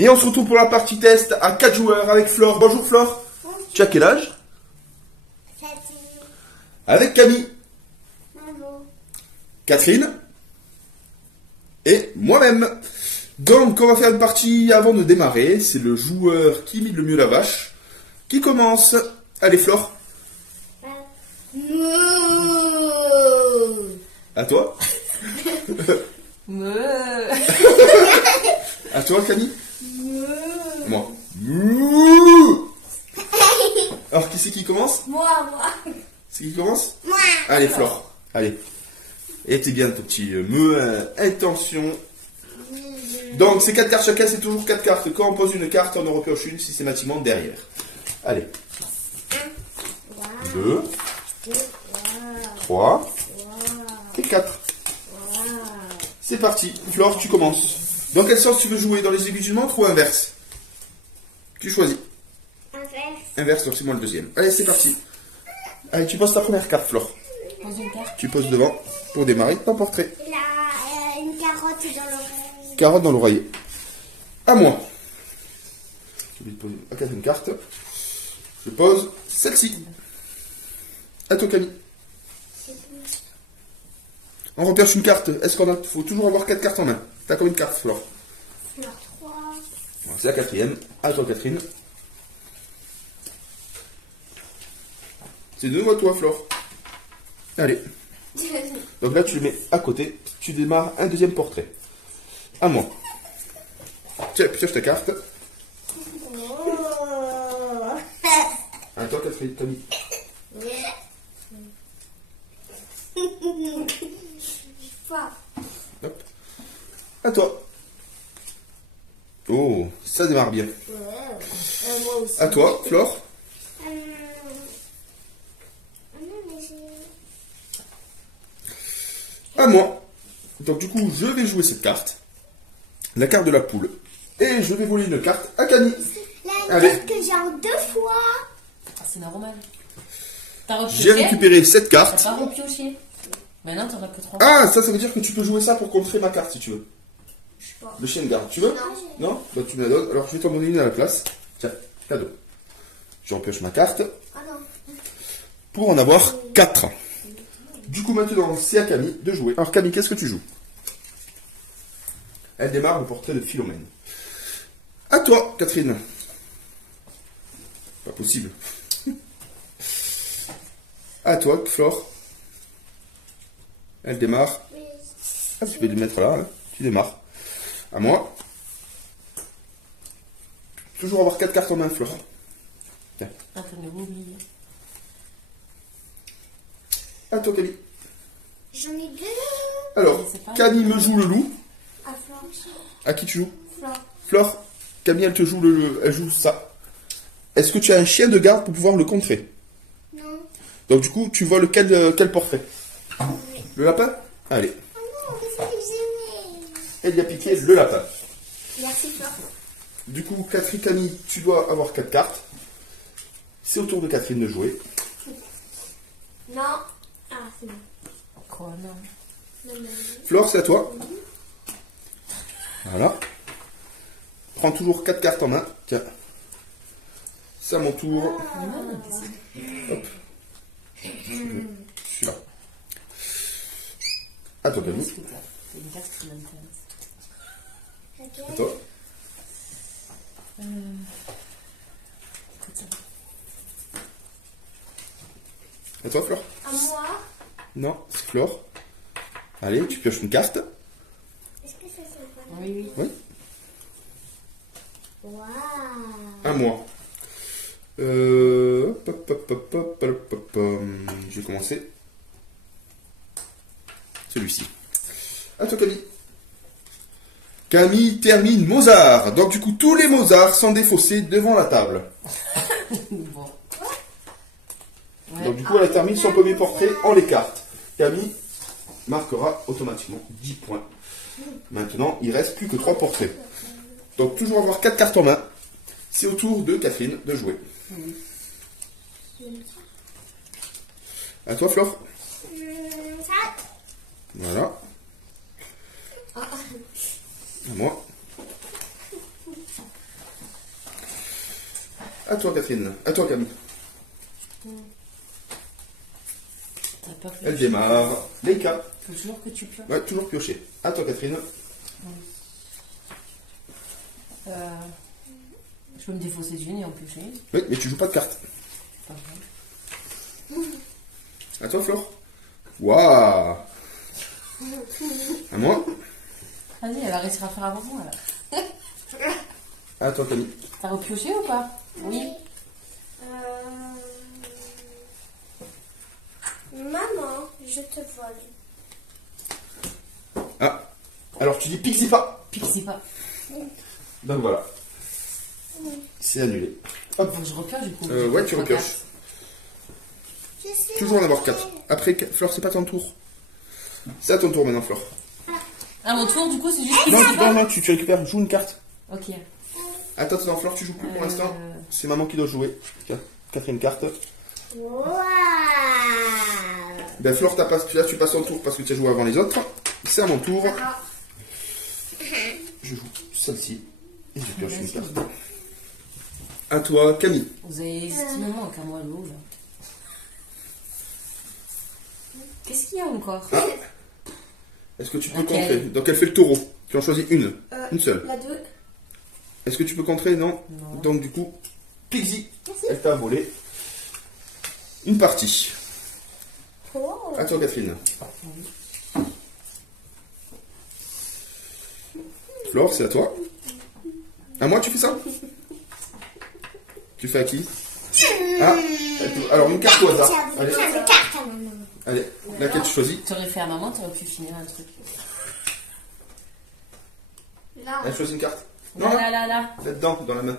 Et on se retrouve pour la partie test à 4 joueurs avec Flore. Bonjour Flore. Bonjour. Tu as quel âge? 7. Avec Camille, Bonjour. Catherine et moi-même. Donc on va faire une partie avant de démarrer. C'est le joueur qui imite le mieux la vache qui commence. Allez Flore, à toi. À toi Camille. Moi. Alors qui c'est qui commence? Moi. C'est qui commence? Moi. Allez Flore, allez. Et t'es bien ton petit intention. Donc c'est 4 cartes chacun, c'est toujours 4 cartes. Quand on pose une carte, on en repioche une systématiquement derrière. Allez. 2, 3 et 4. C'est parti. Flore, tu commences. Dans quel sens tu veux jouer? Dans les aiguilles d'une montre ou inverse? Tu choisis. Inverse. Inverse, donc c'est moi le deuxième. Allez, c'est parti. Allez, tu poses ta première carte, Flore. Pose une carte. Tu poses devant pour démarrer ton portrait. Il a une carotte dans l'oreille. Carotte dans l'oreiller. À moi. J'ai oublié de poser la quatrième carte. Je pose celle-ci. À toi, Camille. On repioche une carte. Est-ce qu'on a... faut toujours avoir 4 cartes en main. T'as combien de cartes, Flore? Fleur 3. C'est la quatrième. À toi, Catherine. C'est de nouveau à toi, Flore. Allez. Donc là, tu le mets à côté. Tu démarres un deuxième portrait. À moi. Tiens, pioche ta carte. À toi, Catherine, Camille. Hop. À toi. Oh, ça démarre bien. Moi aussi. À toi, Flore. À moi. Donc du coup, je vais jouer cette carte. La carte de la poule. Et je vais voler une carte à Camille. La Allez. carte que j'ai en 2 fois. Ah, c'est normal. T'as repioché? J'ai récupéré cette carte. T'as pas repioché. Maintenant, t'en as que 3. Ah, ça veut dire que tu peux jouer ça pour contrer ma carte si tu veux. Je sais pas. Le chien de garde, tu veux? Non. Bah, tu me la donnes. Alors je vais t'en donner une à la place. Tiens, cadeau. Je repioche ma carte Ah non. pour en avoir 4. Du coup, maintenant, c'est à Camille de jouer. Alors Camille, qu'est-ce que tu joues? Elle démarre le portrait de Philomène. À toi, Catherine. Pas possible. À toi, Flore. Elle démarre. Ah, tu peux le mettre là, hein. Tu démarres. À moi. Toujours avoir 4 cartes en main, Flore. Tiens. En train de m'oublier. À toi, Camille. J'en ai 2. Alors, C'est pas Camille me joue le loup. À Fleur. À qui tu joues? Fleur. Flore, Camille, elle te joue elle joue ça. Est-ce que tu as un chien de garde pour pouvoir le contrer? Non. Donc du coup, tu vois quel portrait? Oui. Le lapin? Allez. Oh non, mais c'est que j'aimais. Elle y a piqué le lapin. Merci Fleur. Du coup, Catherine, Camille, tu dois avoir 4 cartes. C'est au tour de Catherine de jouer. Non. Ah, c'est bon. Quoi, non? Non, non. Flore, c'est à toi. Voilà. Prends toujours 4 cartes en main. Tiens. C'est à mon tour. Hop. Celui-là. À toi, Camille. C'est une carte qui m'intéresse. À toi. Écoute ça. À toi, Flore. À moi. Non, c'est Flore. Allez, tu pioches une carte. Est-ce que ça c'est pas Oui, oui. Oui. Waouh. À moi. Je vais commencer. Celui-ci. À toi, Camille. Camille termine Mozart. Donc, du coup, tous les Mozart sont défaussés devant la table. Bon. Ouais. Donc, du coup, elle termine son premier portrait en l'écarte. Camille marquera automatiquement 10 points. Maintenant, il reste plus que 3 portraits. Donc, toujours avoir 4 cartes en main. C'est au tour de Catherine de jouer. À toi, Flore. Ça. Voilà. À moi. À toi, Catherine. À toi, Camille. T'as pas pioché. Elle démarre. Leïka. Faut toujours que tu pioches. Ouais, toujours piocher. À toi, Catherine. Je peux me défausser d'une et en piocher. Oui, mais tu joues pas de cartes. Pas grave. À toi, Flore. Waouh. À moi. Vas-y, elle va réussir à faire avant moi là. À toi, Camille. T'as repioché ou pas? Oui. Maman, je te vole. Ah. Alors, tu dis pixie pas. Pixie pas. Donc voilà. C'est annulé. Hop. Donc je repioche du coup. Ouais, tu repioches. Je sais. Toujours en avoir 4. Après, Flore, c'est pas ton tour. C'est à ton tour maintenant, Flore. À mon tour, du coup, c'est juste Non, pixie pas. non, tu récupères. Joue une carte. Ok. Attends, Flore, tu joues plus pour l'instant. C'est maman qui doit jouer. Quatrième carte. Waouh. Ben, Flore, là, tu passes ton tour parce que tu as joué avant les autres. C'est à mon tour. Je joue celle-ci. Et je pioche une carte. À toi, Camille. Vous avez estimé moins qu'à moi l'eau là. Qu'est-ce qu'il y a encore? Ah. Est-ce que tu peux Laquelle? contrer? Donc, elle fait le taureau. Tu en choisis une. Une seule. La 2. Est-ce que tu peux contrer? Non. Non. Donc, du coup, Pixie, elle t'a volé une partie. Oh. À toi, Catherine. Flore, c'est à toi. À moi, tu fais ça? Tu fais à qui? Ah, alors une carte au hasard. Allez, Plein de cartes à maman. allez, laquelle tu choisis? T'aurais fait à maman, t'aurais pu finir un truc. Là. Elle choisit une carte. Là, Non, là, là, là. là-dedans, dans la main.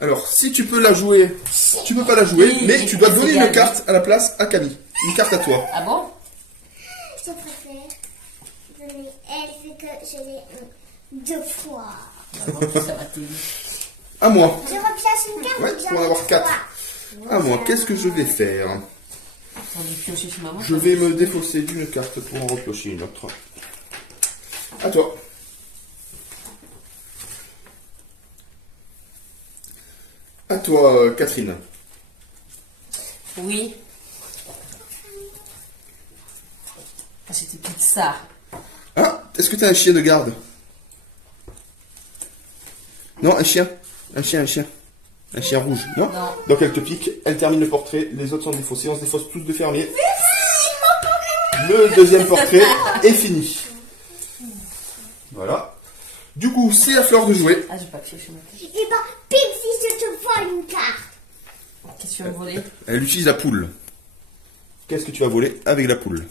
Alors, si tu peux la jouer, tu peux pas la jouer, Oui, mais tu dois donner c'est une gagné. carte à la place à Camille. Une carte à toi. Ah bon? Je préfère donner elle vu que je l'ai deux fois. Ah bon, ça va t'aider. À moi. Je replace une carte. Ouais, ou bien pour en avoir deux 4. fois. À moi, qu'est-ce que je vais faire? On va piocher chez maman. Je vais me défausser d'une carte pour en repiocher une autre. À toi. À toi, Catherine. Oui. Ah, c'était plus que ça. Ah, est-ce que tu as un chien de garde? Non, un chien. Un chien. Un chien rouge, non? Non. Donc elle te pique, elle termine le portrait, les autres sont défaussés, on se défausse tous de fermier. Le deuxième portrait est fini. Voilà. Du coup, c'est à Flore de jouer. Ah, j'ai pas pioché ma carte. Eh ben, Pixie, je te vole une carte. Qu'est-ce que tu vas me voler? Elle utilise la poule. Qu'est-ce que tu vas voler avec la poule?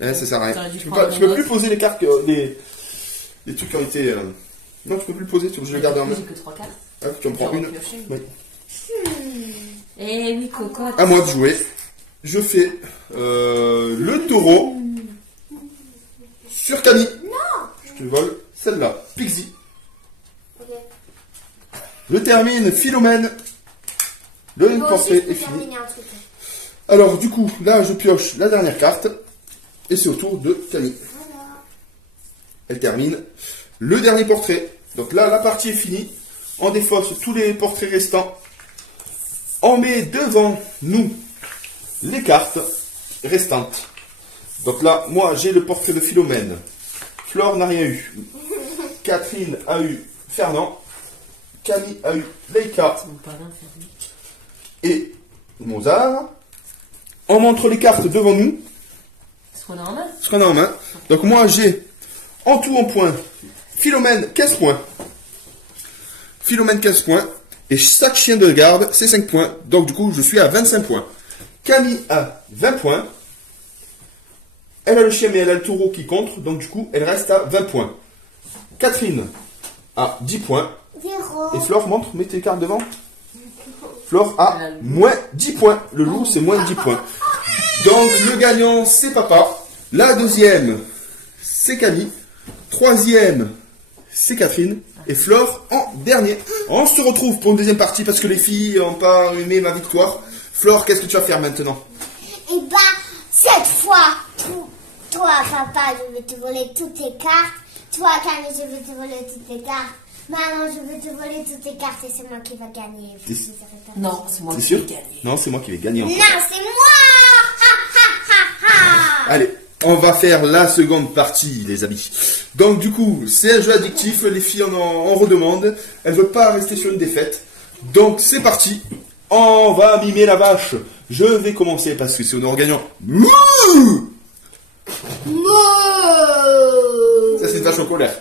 Ça sert à rien. T'aurais dû Tu prendre peux un plus autre. poser les cartes, les trucs qui ont été... Non, tu peux plus le poser, tu veux que je les garde en main. J'ai que 3 cartes. Ah, tu en prends une. Piocher. Oui. Eh oui, cocotte. À moi de jouer. Je fais le taureau sur Camille. Non. Je te vole celle-là. Pixie. Ok. Je termine Philomène. Le Moi aussi, portrait je peux est fini. terminer un truc. Alors, du coup, là, je pioche la dernière carte. Et c'est au tour de Camille. Voilà. Elle termine le dernier portrait. Donc là, la partie est finie. On défausse tous les portraits restants. On met devant nous les cartes restantes. Donc là, moi, j'ai le portrait de Philomène. Flore n'a rien eu. Catherine a eu Fernand. Camille a eu Leïka Mon parrain, fermé. et Mozart. On montre les cartes devant nous. Ce qu'on a en main. Ce qu'on a en main. Donc moi, j'ai en tout en points Philomène 15 points. Philomène 15 points. Et chaque chien de garde, c'est 5 points. Donc du coup, je suis à 25 points. Camille a 20 points. Elle a le chien, mais elle a le taureau qui contre. Donc du coup, elle reste à 20 points. Catherine a 10 points. 0. Et Flore, montre, mets tes cartes devant. Flore a moins 10 points. Le loup, c'est moins 10 points. Donc le gagnant, c'est papa. La deuxième, c'est Camille. Troisième, c'est Catherine. Et Flore en dernier. On se retrouve pour une deuxième partie parce que les filles n'ont pas aimé ma victoire. Flore, qu'est-ce que tu vas faire maintenant? Et bah, cette fois, toi, papa, je vais te voler toutes tes cartes. Tu Toi, Camille, je veux te voler toutes tes cartes. Maman, je veux te voler toutes tes cartes et c'est moi qui va gagner. Non, c'est moi T'es qui sûr? vais gagner. Non, c'est moi qui vais gagner encore. Non, c'est moi. Ha, ha, ha, ha. Allez, on va faire la seconde partie, les amis. Donc, du coup, c'est un jeu addictif. Les filles en redemandent. Elles ne veulent pas rester sur une défaite. Donc, c'est parti. On va mimer la vache. Je vais commencer parce que c'est honneur gagnant. Mouh! Ça, c'est une vache en colère.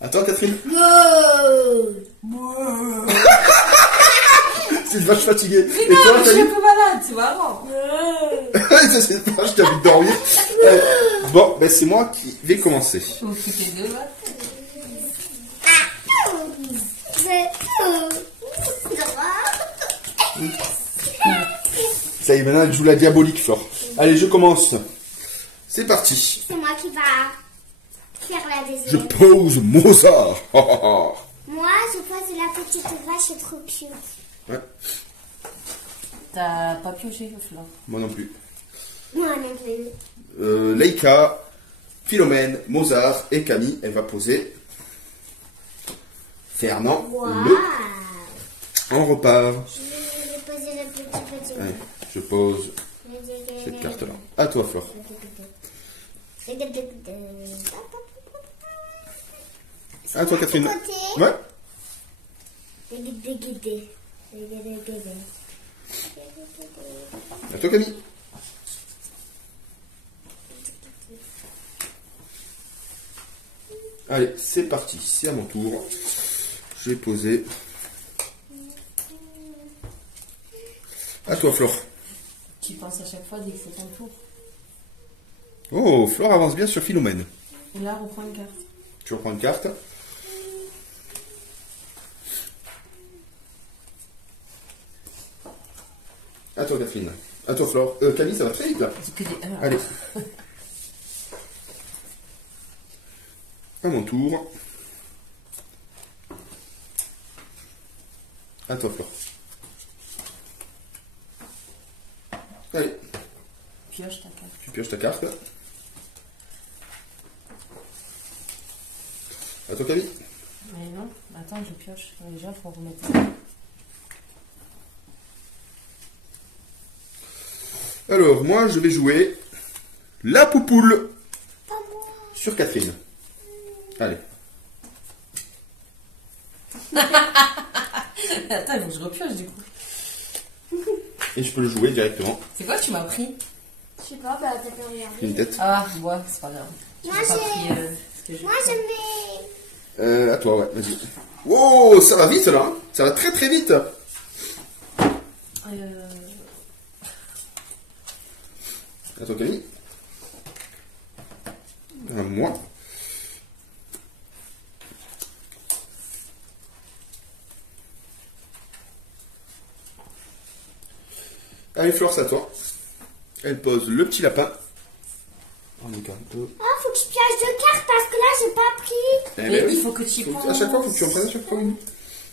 Attends, Catherine. C'est une vache fatiguée. Et Non, toi, mais je suis Camille? un peu malade, c'est marrant. Ça, c'est une vache qui a envie de dormir. Bon, ben, c'est moi qui vais commencer. Je vous fous les deux, là. Ça y est, maintenant, elle joue la diabolique, Flore. Allez, je commence. C'est parti. C'est moi qui va faire la Je deuxième. pose Mozart. Moi, je pose la petite vache trop cute. Ouais, T'as pas pioché, Flore. moi non plus. Moi non plus. Leica, Philomène, Mozart et Camille. Elle va poser Fernand. Wow. On repart. Je vais poser le petit. Allez, je pose cette carte-là. À toi, Flore. À toi, Catherine. Ouais. À toi, Camille. Allez, c'est parti. C'est à mon tour. Je vais poser. À toi, Flore. Tu penses à chaque fois dès que c'est ton tour. Oh, Flore avance bien sur Philomène. Et là, reprends une carte. Tu reprends une carte. À toi, Catherine. À toi, Flore. Camille, ça va très vite, là. C'est que des 1. Allez. À mon tour. À toi, Flore. Allez, Pioche ta carte. tu pioches ta carte. À toi, Camille. Mais non, attends, je pioche. Déjà, faut remettre. Alors, moi, je vais jouer la poupoule Pas moi. sur Catherine. Allez. Attends, il faut que je repioche du coup. Et je peux le jouer directement. C'est quoi que tu m'as pris? Je sais pas, bah t'as pas regardé. Une tête. Ah, ouais, c'est pas grave. Tu Moi, m'as pas j'ai- pris ce que je Moi, je mets. À toi, ouais, vas-y. Wow, ça va vite, là. Hein. Ça va très très vite. À toi, Camille. À moi. Allez, Flore, c'est à toi. Elle pose le petit lapin. On est quand même. Ah, faut que je pioche 2 cartes parce que là, j'ai pas pris. Eh Mais ben oui. il faut que tu y Faut- penses. à chaque fois, faut que tu en prennes à chaque fois une.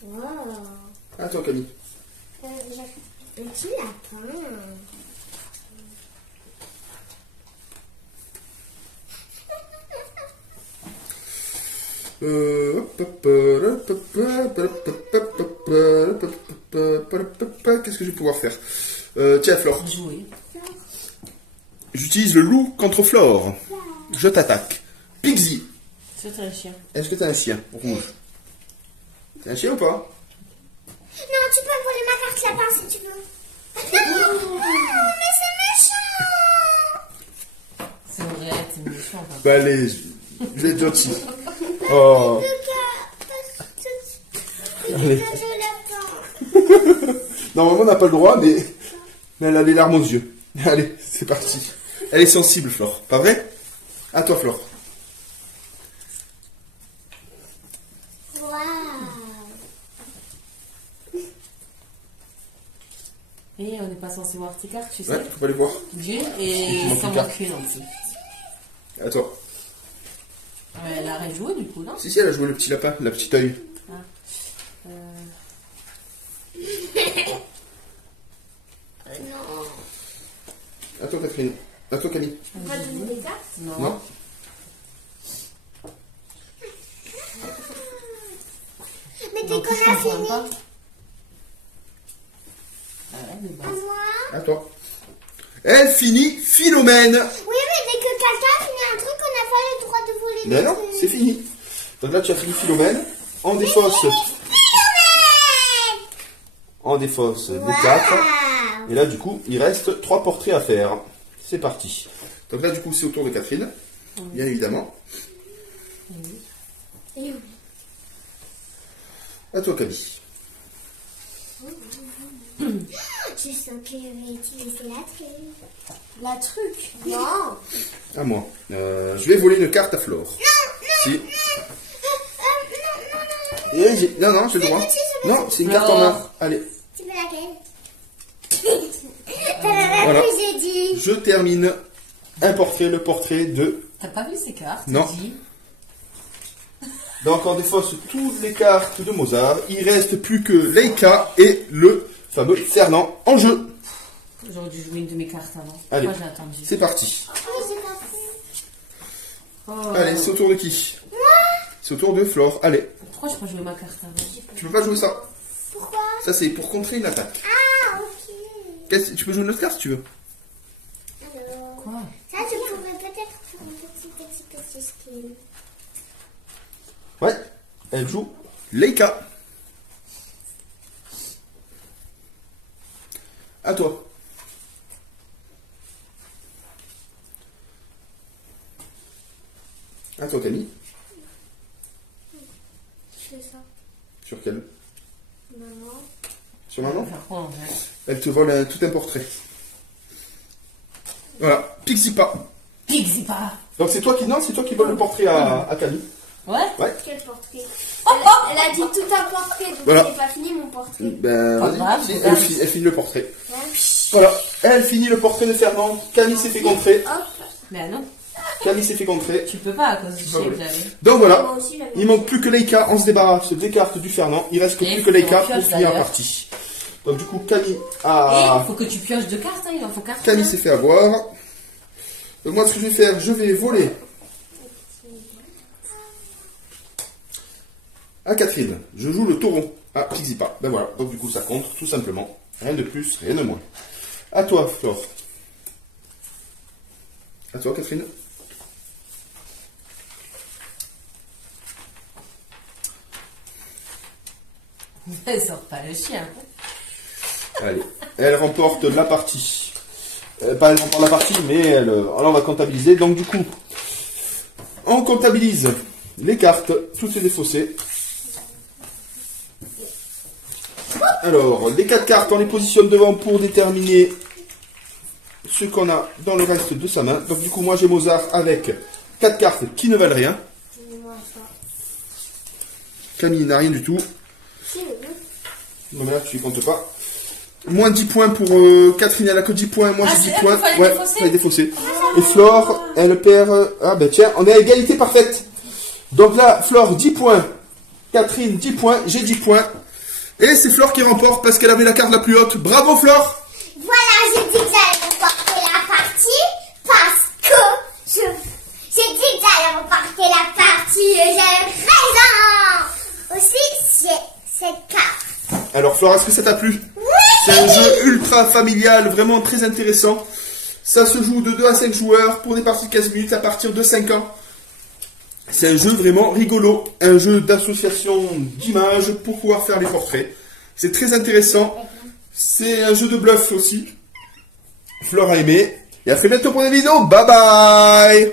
Wow. À toi, Camille. Un petit lapin. Qu'est-ce que je vais pouvoir faire? Tiens, Flore. Jouer. J'utilise le loup contre Flore. Je t'attaque. Pixie. C'est un chien. Est-ce que t'as un chien rouge? T'as un chien ou pas? Non, tu peux me voler ma carte lapin si tu veux. Non, mais c'est méchant. C'est vrai, c'est méchant. Enfin. Bah allez, je vais être gentil. Oh. 2 cartes. Allez. De lapin. Normalement, on n'a pas le droit, mais elle a les larmes aux yeux. Allez, c'est parti. Elle est sensible, Flore. Pas vrai? À toi, Flore. Waouh. Et on n'est pas censé voir tes cartes, tu sais. Ouais, faut pas les voir. D'une Tu et manques sans une voir carte. qu'une en dessous. À toi. Elle a rejoué du coup, non? Si, elle a joué le petit lapin, la petite œil. Non. À toi, Catherine. À toi, Camille. On va donner des cartes. Non. Non. On a comprends fini. pas. Ah ouais, mais À bon. moi. À toi. Elle finit Philomène. Oui, mais dès que quelqu'un finit un truc, on n'a pas le droit de voler Mais des non, trucs. c'est fini. Donc là, tu as fini Philomène. On défausse. On défausse les 4. Waouh. Et là, du coup, il reste 3 portraits à faire. C'est parti. Donc là, du coup, c'est au tour de Catherine. Bien évidemment. Et oui. À toi, Camille. Je sens que je vais utiliser la truc. La truc. Non. À moi. Je vais voler une carte à Flore. Si. Non, non, j'ai le droit. Non, c'est une carte en main. Allez, Tu veux laquelle? T'as la même Voilà. que j'ai dit. je termine un portrait, le portrait de... T'as pas vu ces cartes? Non. Dis. Donc on défausse toutes les cartes de Mozart. Il reste plus que Leica et le fameux Fernand en jeu. J'aurais dû jouer une de mes cartes avant. Allez. Moi j'ai attendu. C'est parti. Oui, j'ai compris. Oh. Allez, c'est au tour de qui? C'est au tour de Flore. Allez, Pourquoi je peux jouer ma carte avant? tu peux pas jouer ça. Pourquoi? Ça, c'est pour contrer une attaque. Ah, ok. Tu peux jouer une autre carte si tu veux. Alors, Quoi? ça, je pourrais peut-être faire un petit skin. Ouais, elle joue Leica. À toi. À toi, Camille. Je fais ça. Sur quelle? Maman. Sur maman? Faire quoi en fait? Elle te vole tout un portrait. Voilà, Pixipa. Pixipa. Donc c'est toi qui vole le portrait à Camille. Ouais? Ouais. Quel portrait? Elle a dit tout un portrait, donc Voilà. j'ai pas fini mon portrait. Ben, Pas vas-y, grave, si, regarde. elle finit le portrait. Ouais. Voilà, elle finit le portrait de Fernand. Camille s'est fait contrer. Hop. Mais non, Camille s'est fait contrer. tu peux pas à cause du chien que j'avais. Donc voilà, Moi aussi, la même il manque plus que Leica. On se débarrasse des cartes du Fernand. Il reste que Et plus que Leica on pour pioche, finir la d'ailleurs. partie. Donc du coup, Camille Et a... faut que tu pioches 2 cartes, hein, il en faut 4. Camille s'est fait avoir. Donc moi, ce que je vais faire, je vais voler à Catherine. Je joue le taureau à Pixipa. Ben voilà, donc du coup, ça compte, tout simplement. Rien de plus, rien de moins. À toi, Flore. À toi, Catherine. Elle sort pas le chien. Allez, elle remporte la partie. Pas elle remporte la partie, mais elle, alors on va comptabiliser. Donc du coup, on comptabilise les cartes, toutes est défaussé. Alors, les 4 cartes, on les positionne devant pour déterminer ce qu'on a dans le reste de sa main. Donc du coup, moi j'ai Mozart avec 4 cartes qui ne valent rien. Moi, ça. Camille n'a rien du tout. Si, oui. Non mais là tu y comptes pas. Moins 10 points pour Catherine, elle a que 10 points, moi Ah, j'ai 10 c'est elle points. qu'il fallait Ouais, défausser. fallait défausser. Et Flore, elle perd... ah ben tiens, on est à égalité parfaite. Donc là, Flore 10 points, Catherine 10 points, j'ai 10 points. Et c'est Flore qui remporte parce qu'elle avait la carte la plus haute. Bravo Flore! Voilà, j'ai dit que j'allais remporter la partie parce que j'ai dit que j'allais remporter la partie et j'avais raison. Aussi, c'est cette carte. Alors Flore, est-ce que ça t'a plu? Oui. C'est un jeu ultra familial, vraiment très intéressant. Ça se joue de 2 à 5 joueurs pour des parties de 15 minutes à partir de 5 ans. C'est un jeu vraiment rigolo, un jeu d'association d'images pour pouvoir faire les portraits. C'est très intéressant. C'est un jeu de bluff aussi. Flore a aimé. Et à très bientôt pour des vidéos. Bye bye!